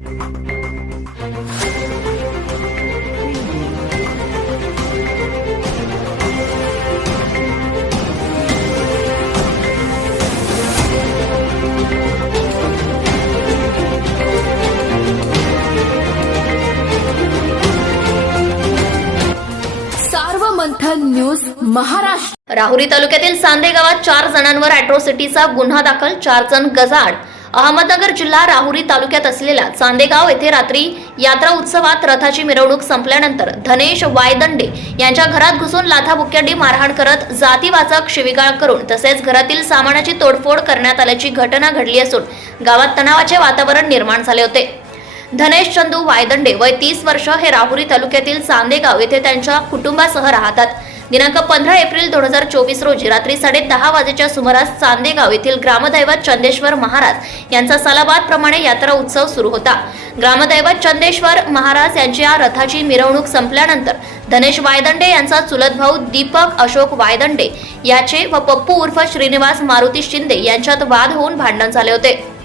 Sarvamanthan news Maharashtra. Rahuri तालुक्यातील सांदे गावात चार जणांवर अॅट्रोसिटीचा गुन्हा दाखल चार जण गजाड अहमदनगर जिल्हा राहुरी तालुक्यात असलेल्या चांदेगाव येथे रात्री यात्रा उत्सवात रथाची मिरवणूक संपल्यानंतर धनेश वायदंडे यांच्या घरात घुसून लाथाबुक्यांनी मारहाण करत जातीवाचक शिविगाळ करून तसेच घरातील सामानाची तोडफोड करण्यात आल्याची घटना घडली असून गावात तणावाचे वातावरण निर्माण झाले होते. धनेश चंदू वायदंडे वय तीस वर्ष हे राहुरी तालुक्यातील चांदेगाव येथे त्यांच्या कुटुंबासह राहतात. दिनांक पंधरा एप्रिल दोन हजार चोवीस रोजी रात्री साडे दहा वाजेच्या सुमारास चांदेगाव येथील ग्रामदैवत चंदेश्वर महाराज यांचा सालाबाद प्रमाणे यात्रा उत्सव सुरू होता. ग्रामदैवत चंदेश्वर महाराज यांच्या रथाची मिरवणूक संपल्यानंतर धनेश वायदंडे यांचा चुलत भाऊ दीपक अशोक वायदंडे याचे व पप्पू उर्फ श्रीनिवास मारुती शिंदे यांच्यात वाद होऊन भांडण झाले होते.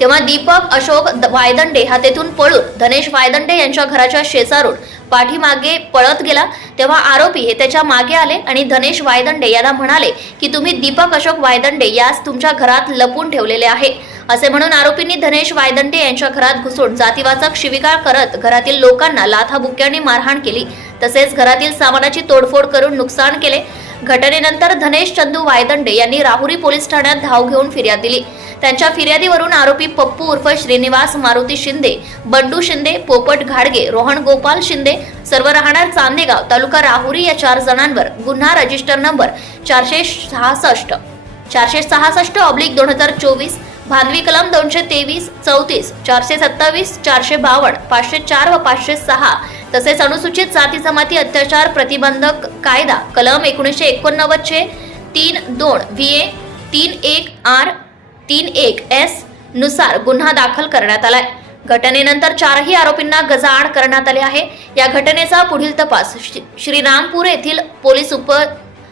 तेव्हा दीपक अशोक वायदंडे हा तेथून पळून धनेश वायदंडे यांच्या घराच्या शेजारून पाठीमागे पळत गेला. तेव्हा आरोपी हे त्याच्यामागे आले आणि धनेश वायदंडे यांना म्हणाले की तुम्ही दीपक अशोक वायदंडे यास तुमच्या घरात लपून ठेवलेले आहे. असे म्हणून आरोपींनी धनेश वायदंडे यांच्या घरात घुसून जातीवाचक शिविकार करत घरातील लोकांना लाथाबुक्क्यांनी मारहाण केली. तसेच घरातील सामानाची तोडफोड करून नुकसान केले. घटनेनंतर धनेश चंदू वायदंडे यांनी राहुरी पोलीस ठाण्यात धाव घेऊन फिर्याद दिली. त्यांच्या फिर्यादीवरून आरोपी पप्पू उर्फ श्रीनिवास मारुती शिंदे बंडू शिंदे पोपट घाडगे रोहन गोपाल शिंदे सर्व राहणार चांदेगाव तालुका राहुरी या चार जणांवर गुन्हा रजिस्टर नंबर चारशे सहासष्ट चारशे सहासष्ट ऑब्लिक दोन हजार चोवीस भानवी कलम दोनशे तेवीस चौतीस चारशे सत्तावीस चारशे बावन्न पाचशे चार व पाचशे सहा तसेच अनुसूचित जाती जमाती अत्याचार प्रतिबंधक कायदा कलम एकोणीसशे एकोणनव्वदचे तीन दोन व्ही ए तीन एक आर तीन एक एसनुसार गुन्हा दाखल करण्यात आलाय. घटनेनंतर चारही आरोपींना गजाआड करण्यात आले आहे. या घटनेचा पुढील तपास श्री- श्रीरामपूर येथील पोलीस उप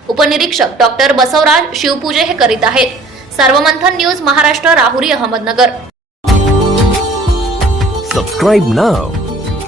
उपनिरीक्षक डॉक्टर बसवराज शिवपूजे हे करीत आहेत. सार्वमंथन न्यूज महाराष्ट्र राहुरी अहमदनगर. सबस्क्राईब नाव